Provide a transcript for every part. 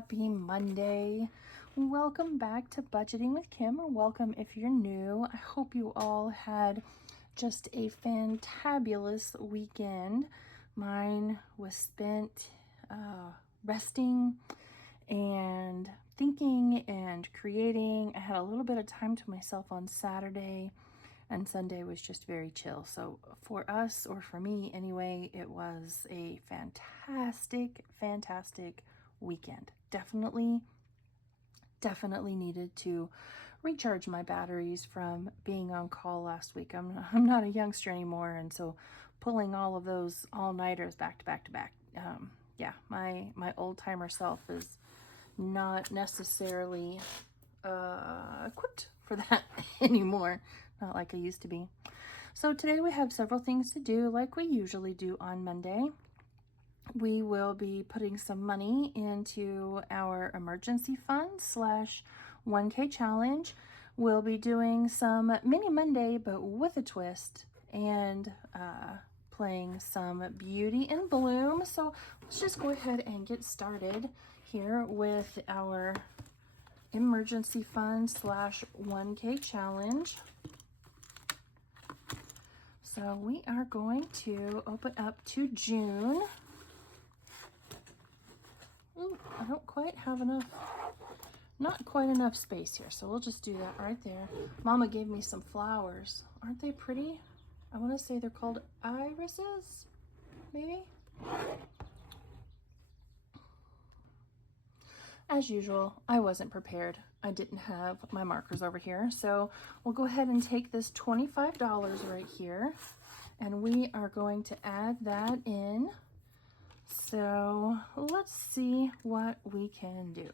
Happy Monday. Welcome back to Budgeting with Kim, or welcome if you're new. I hope you all had just a fantabulous weekend. Mine was spent resting and thinking and creating. I had a little bit of time to myself on Saturday, and Sunday was just very chill. So for us, or for me anyway, it was a fantastic weekend. Definitely needed to recharge my batteries from being on call last week. I'm not a youngster anymore, and so pulling all of those all-nighters back to back. Yeah, my old-timer self is not necessarily equipped for that anymore. Not like I used to be. So today we have several things to do like we usually do on Monday. We will be putting some money into our emergency fund slash 1K challenge. We'll be doing some mini Monday, but with a twist, and playing some Beauty in Bloom. So let's just go ahead and get started here with our emergency fund slash 1K challenge. So we are going to open up to June. Ooh, I don't quite have not quite enough space here, so we'll just do that right there. Mama gave me some flowers. Aren't they pretty? I want to say they're called irises, maybe? As usual, I wasn't prepared. I didn't have my markers over here, so we'll go ahead and take this $25 right here, and we are going to add that in. So let's see what we can do.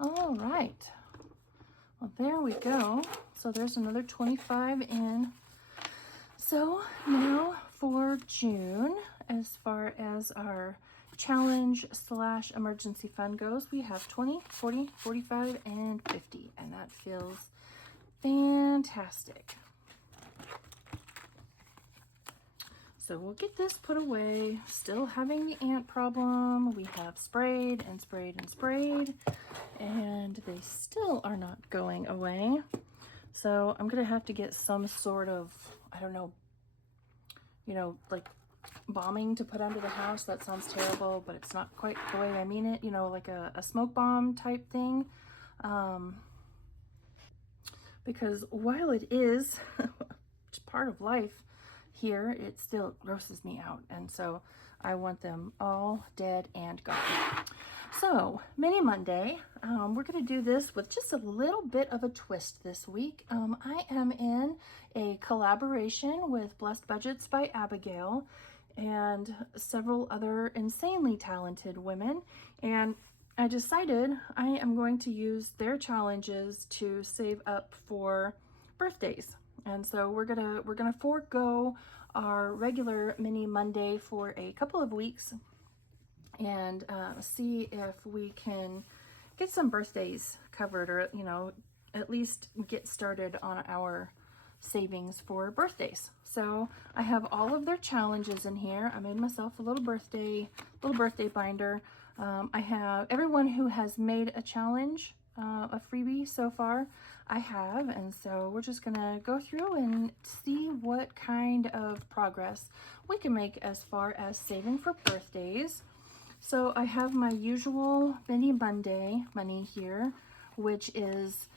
All right. Well, there we go. So there's another 25 in. So now for June, as far as our challenge slash emergency fund goes, we have 20, 40, 45, and 50, and that feels fantastic. So we'll get this put away. Still having the ant problem. We have sprayed and sprayed and sprayed, and they still are not going away. So I'm gonna have to get some sort of, I don't know, like bombing to put under the house. That sounds terrible, but it's not quite the way I mean it. Like a smoke bomb type thing. Because while it is part of life here, it still grosses me out. And so I want them all dead and gone. So, Mini Monday, we're going to do this with just a little bit of a twist this week. I am in a collaboration with Blessed Budgets by Abigail and several other insanely talented women, and I decided I am going to use their challenges to save up for birthdays. And so we're gonna forego our regular Mini Monday for a couple of weeks and see if we can get some birthdays covered, or at least get started on our savings for birthdays. So I have all of their challenges in here. I made myself a little birthday binder. I have everyone who has made a challenge, a freebie so far, I have, and so we're just gonna go through and see what kind of progress we can make as far as saving for birthdays. So I have my usual Mini Monday money here, which is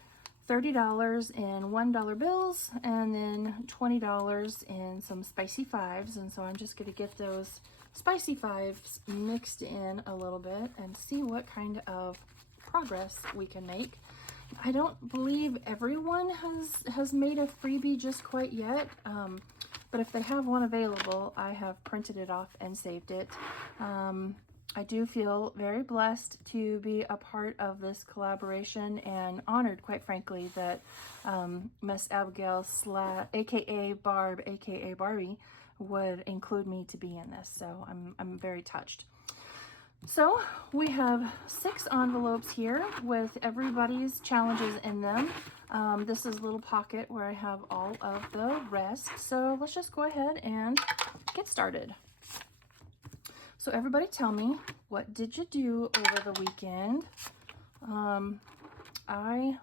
$30 in $1 bills and then $20 in some spicy fives. And so I'm just going to get those spicy fives mixed in a little bit and see what kind of progress we can make. I don't believe everyone has made a freebie just quite yet, but if they have one available, I have printed it off and saved it. I do feel very blessed to be a part of this collaboration, and honored, quite frankly, that Miss Abigail, aka Barb, aka Barbie, would include me to be in this. So I'm very touched. So we have 6 envelopes here with everybody's challenges in them. This is a little pocket where I have all of the rest. So let's just go ahead and get started. So everybody tell me, what did you do over the weekend? I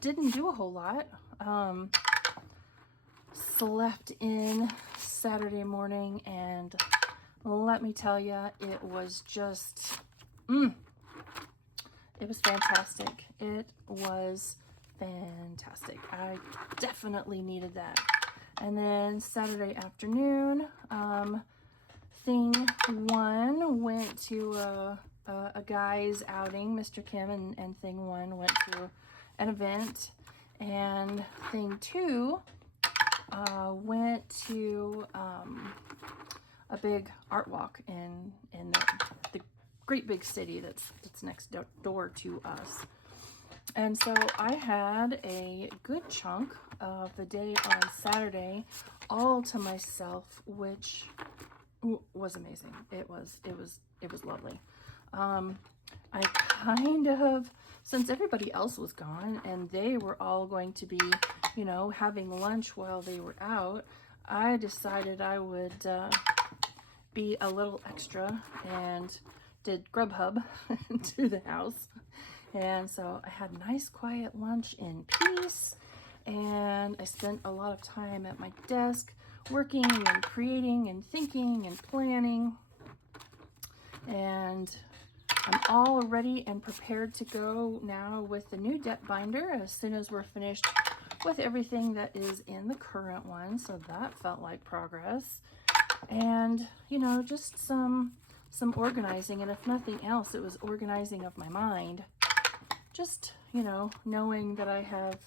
didn't do a whole lot. Slept in Saturday morning, and let me tell you, it was just, it was fantastic. It was fantastic. I definitely needed that. And then Saturday afternoon, thing 1 went to a guy's outing. Mr. Kim and thing 1 went to an event, and thing 2 went to a big art walk in the great big city that's next door to us. And so I had a good chunk of the day on Saturday all to myself, which was amazing. It was lovely. I kind of, since everybody else was gone and they were all going to be, you know, having lunch while they were out, I decided I would be a little extra and did Grubhub to the house. And so I had a nice quiet lunch in peace, and I spent a lot of time at my desk working and creating and thinking and planning. And I'm all ready and prepared to go now with the new debt binder as soon as we're finished with everything that is in the current one. So that felt like progress. And, you know, just some organizing, and if nothing else, it was organizing of my mind. Just, you know, knowing that I have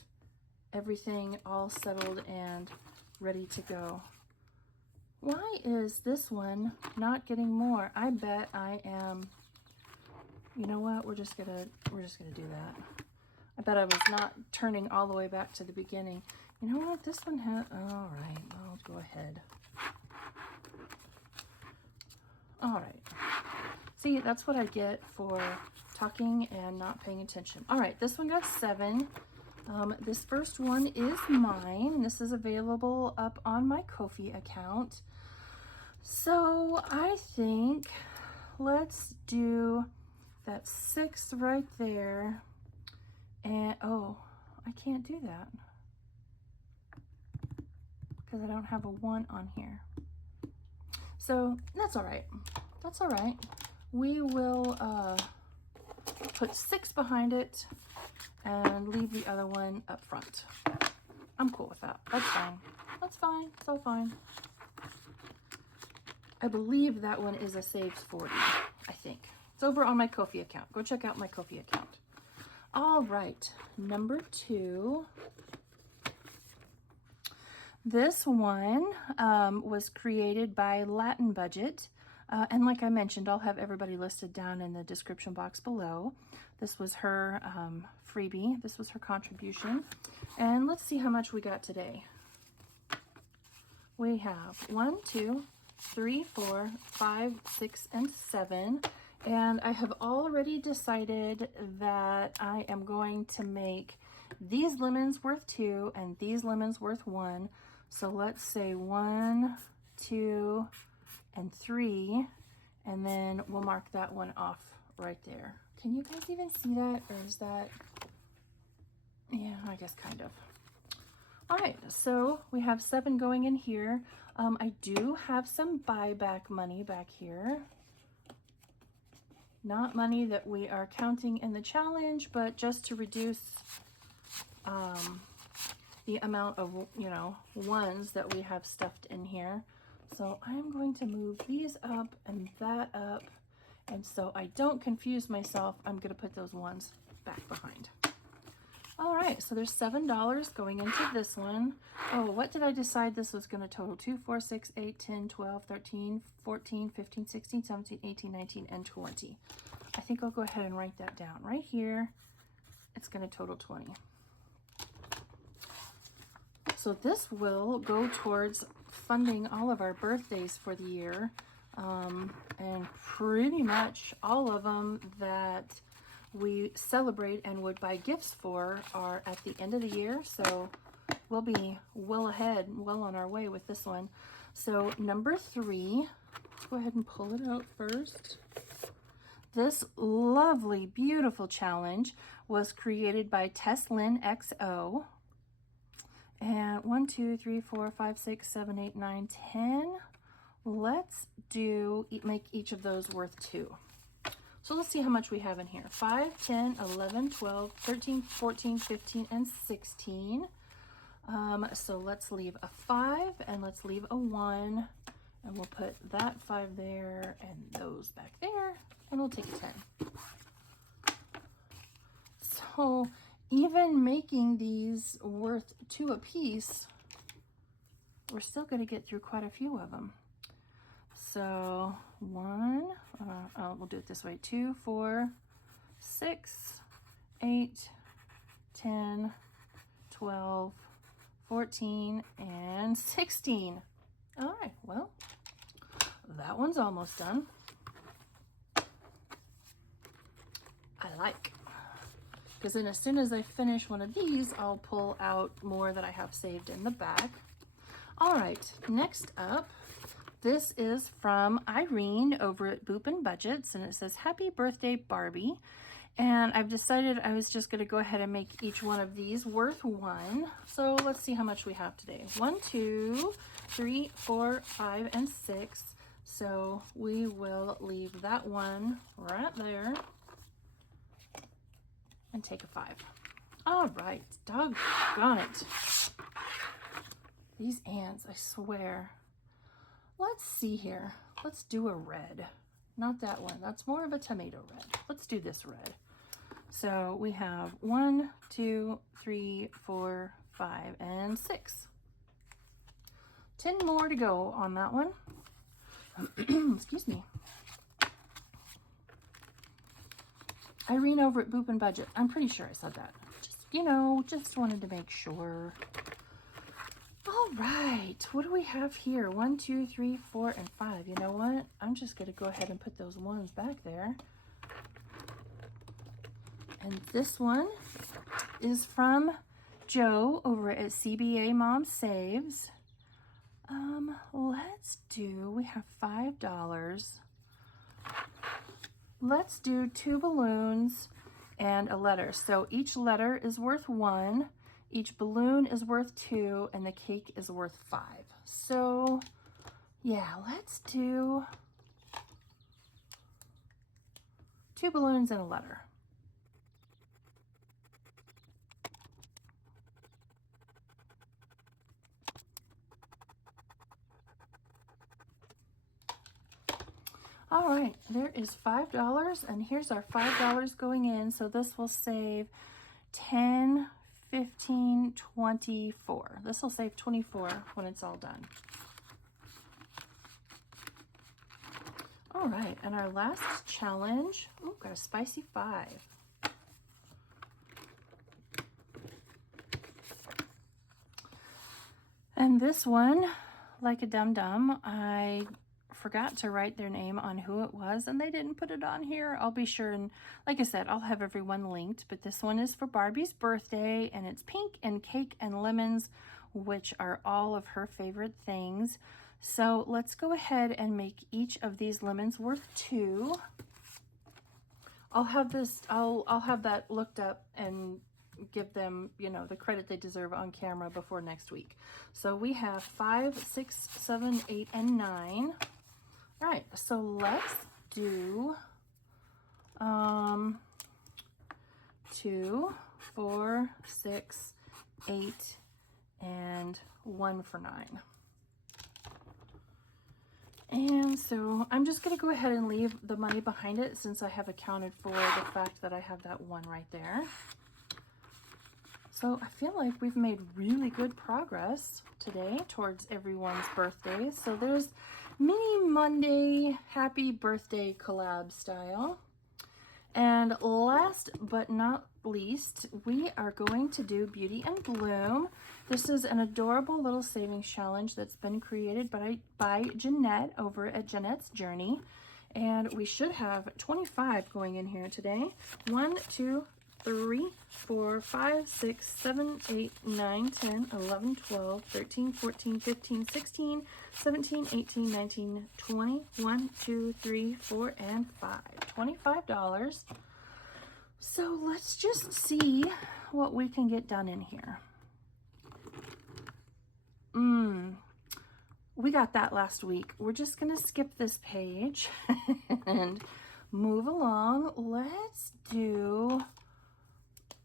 everything all settled and ready to go. Why is this one not getting more? I bet I am, you know what, we're just gonna do that. I bet I was not turning all the way back to the beginning. You know what, this one has, all right, I'll go ahead. All right. See, that's what I get for talking and not paying attention. All right, this one got 7. This first one is mine. This is available up on my Ko-fi account. So I think let's do that 6 right there. And, oh, I can't do that because I don't have a 1 on here. So that's all right. That's all right. We will put 6 behind it and leave the other one up front. I'm cool with that. That's fine. That's fine. So fine. I believe that one is a saved 40, I think. It's over on my Ko-fi account. Go check out my Ko-fi account. All right, number 2. This one was created by Latin Budget. And like I mentioned, I'll have everybody listed down in the description box below. This was her freebie. This was her contribution. And let's see how much we got today. We have 1, 2, 3, 4, 5, 6, and 7. And I have already decided that I am going to make these lemons worth 2 and these lemons worth 1. So let's say 1, 2, and 3, and then we'll mark that one off right there. Can you guys even see that, or is that, yeah, I guess kind of. All right, so we have 7 going in here. I do have some buyback money back here. Not money that we are counting in the challenge, but just to reduce the amount of, you know, 1s that we have stuffed in here. So I'm going to move these up and that up. And so I don't confuse myself, I'm going to put those 1s back behind. All right, so there's $7 going into this one. Oh, what did I decide this was going to total? 2, 4, 6, 8, 10, 12, 13, 14, 15, 16, 17, 18, 19, and 20. I think I'll go ahead and write that down. Right here, it's going to total 20. So this will go towards funding all of our birthdays for the year. And pretty much all of them that we celebrate and would buy gifts for are at the end of the year. So we'll be well ahead, well on our way with this one. So number 3, let's go ahead and pull it out first. This lovely, beautiful challenge was created by Tess Lynn XO. And 1, 2, 3, 4, 5, 6, 7, 8, 9, 10. Let's make each of those worth 2. So let's see how much we have in here. 5, 10, 11, 12, 13, 14, 15, and 16. So let's leave a 5 and let's leave a 1. And we'll put that 5 there and those back there. And we'll take a 10. So even making these worth 2 apiece, we're still going to get through quite a few of them. So 1, we'll do it this way, 2, 4, 6, 8, 10, 12, 14, and 16. All right, well, that one's almost done. I like, because then as soon as I finish one of these, I'll pull out more that I have saved in the back. All right, next up, this is from Irene over at Boop and Budgets, and it says, Happy Birthday, Barbie. And I've decided I was just going to go ahead and make each one of these worth 1. So let's see how much we have today. 1, 2, 3, 4, 5, and 6. So we will leave that one right there and take a 5. All right, doggone it. These ants, I swear. Let's see here. Let's do a red. Not that one. That's more of a tomato red. Let's do this red. So we have 1, 2, 3, 4, 5, and 6. 10 more to go on that one. Excuse me. Irene over at Boop and Budget. I'm pretty sure I said that. Just wanted to make sure. All right, what do we have here? 1, 2, 3, 4, and 5. You know what? I'm just going to go ahead and put those ones back there. And this one is from Joe over at CBA Mom Saves. We have $5. Let's do 2 balloons and a letter. So each letter is worth 1. Each balloon is worth 2, and the cake is worth 5. So, yeah, let's do 2 balloons and a letter. All right, there is $5, and here's our $5 going in. So this will save 10, 15, 24. This will save 24 when it's all done. All right, and our last challenge, got a spicy 5. And this one, like a dum-dum, I forgot to write their name on who it was, and they didn't put it on here. I'll be sure, and like I said, I'll have everyone linked, but this one is for Barbie's birthday, and it's pink and cake and lemons, which are all of her favorite things. So let's go ahead and make each of these lemons worth 2. I'll have that looked up and give them, the credit they deserve on camera before next week. So we have 5, 6, 7, 8, and 9. All right, so let's do 2, 4, 6, 8, and 1 for 9. And so I'm just going to go ahead and leave the money behind it since I have accounted for the fact that I have that 1 right there. So I feel like we've made really good progress today towards everyone's birthday. So there's Mini Monday Happy Birthday collab style. And last but not least, we are going to do Beauty and Bloom. This is an adorable little savings challenge that's been created by Jeanette over at Jeanette's Journey. And we should have 25 going in here today. 1, 2, 3, 4, 5, 6, 7, 8, 9, 10, 11, 12, 13, 14, 15, 16, 17, 18, 19, 20, 1, 2, 3, 4, and 5. $25. So let's just see what we can get done in here. We got that last week. We're just gonna skip this page and move along. Let's do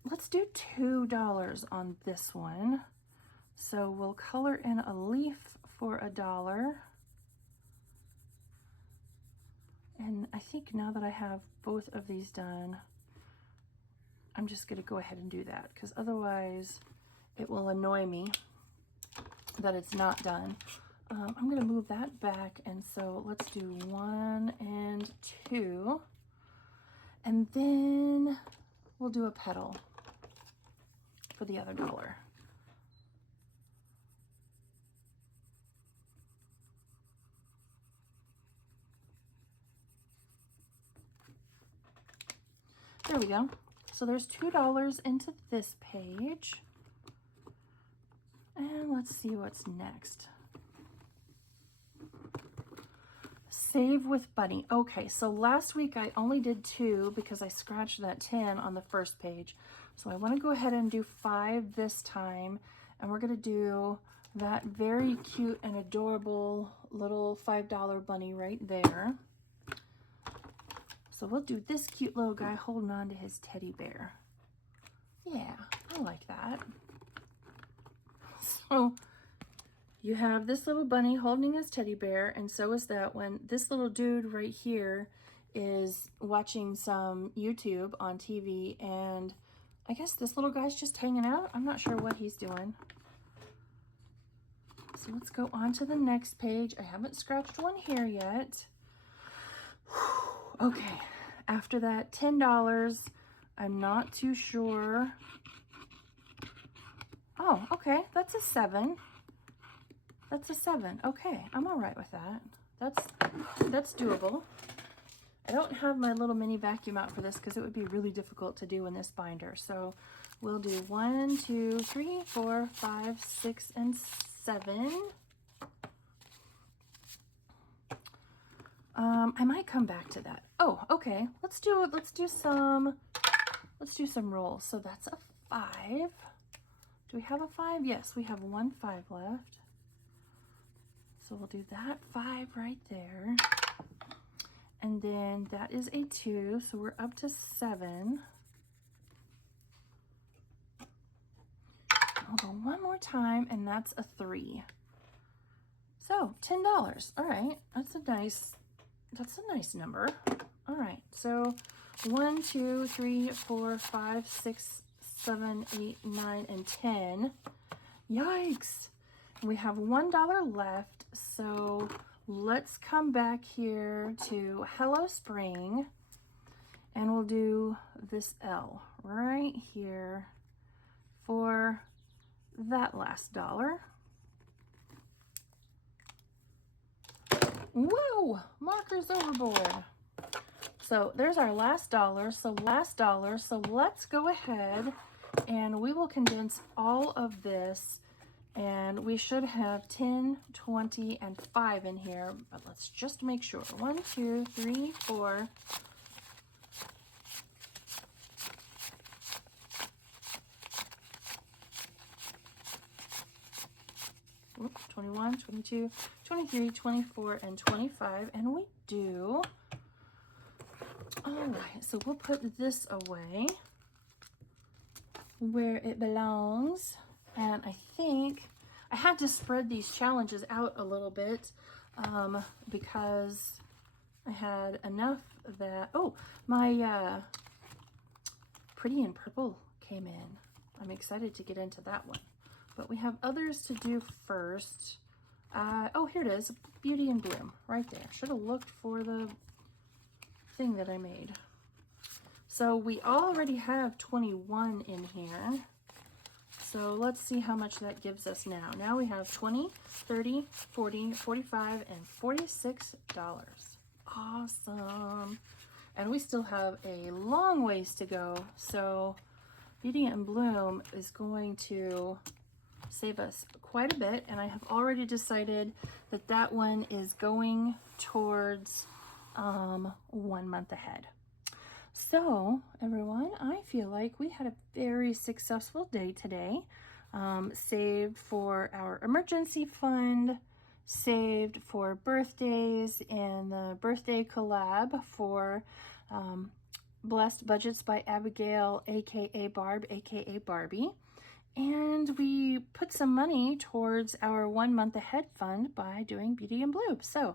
$2 on this one. So we'll color in a leaf for $1. And I think now that I have both of these done, I'm just gonna go ahead and do that, because otherwise it will annoy me that it's not done. I'm gonna move that back, and so let's do 1 and 2, and then we'll do a petal for the other $1. There we go. So there's $2 into this page, and let's see what's next. Save with Bunny. Okay, so last week I only did 2 because I scratched that 10 on the first page. So I want to go ahead and do 5 this time, and we're going to do that very cute and adorable little $5 bunny right there. So we'll do this cute little guy holding on to his teddy bear. Yeah, I like that. So you have this little bunny holding his teddy bear, and so is that one. This little dude right here is watching some YouTube on TV, and I guess this little guy's just hanging out. I'm not sure what he's doing. So let's go on to the next page. I haven't scratched one here yet. Okay, after that $10, I'm not too sure. Oh, okay, that's a 7. That's a 7. Okay, I'm all right with that. That's doable. I don't have my little mini vacuum out for this because it would be really difficult to do in this binder. So we'll do 1, 2, 3, 4, 5, 6, and 7. I might come back to that. Oh, okay. Let's do some rolls. So that's a 5. Do we have a 5? Yes, we have 1 5 left. So we'll do that 5 right there. And then that is a 2, so we're up to 7. I'll go one more time, and that's a 3. So $10. All right, that's a nice number. All right, so 1, 2, 3, 4, 5, 6, 7, 8, 9, and 10. Yikes! We have $1 left, so let's come back here to Hello Spring, and we'll do this L right here for that last $1. Whoa! Markers overboard. So there's our last $1. So let's go ahead and we will condense all of this, and we should have 10, 20, and 5 in here, but let's just make sure. 1, 2, 3, 4. Oops, 21, 22, 23, 24, and 25, and we do. All right, so we'll put this away where it belongs. And I think I had to spread these challenges out a little bit because I had enough that, oh, my Pretty in Purple came in. I'm excited to get into that one. But we have others to do first. Oh, here it is, Beauty and Bloom, right there. Should have looked for the thing that I made. So we already have 21 in here. So let's see how much that gives us now. Now we have 20, 30, 40, 45, and $46. Awesome. And we still have a long ways to go. So Beauty and Bloom is going to save us quite a bit. And I have already decided that that one is going towards 1 month ahead. So everyone, I feel like we had a very successful day today. Saved for our emergency fund, saved for birthdays and the birthday collab for Blessed Budgets by Abigail, aka Barb, aka Barbie. And we put some money towards our 1 month ahead fund by doing Beauty and Bloom. So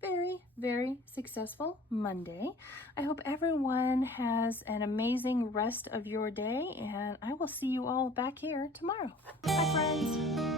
very, very successful Monday. I hope everyone has an amazing rest of your day, and I will see you all back here tomorrow. Bye, friends.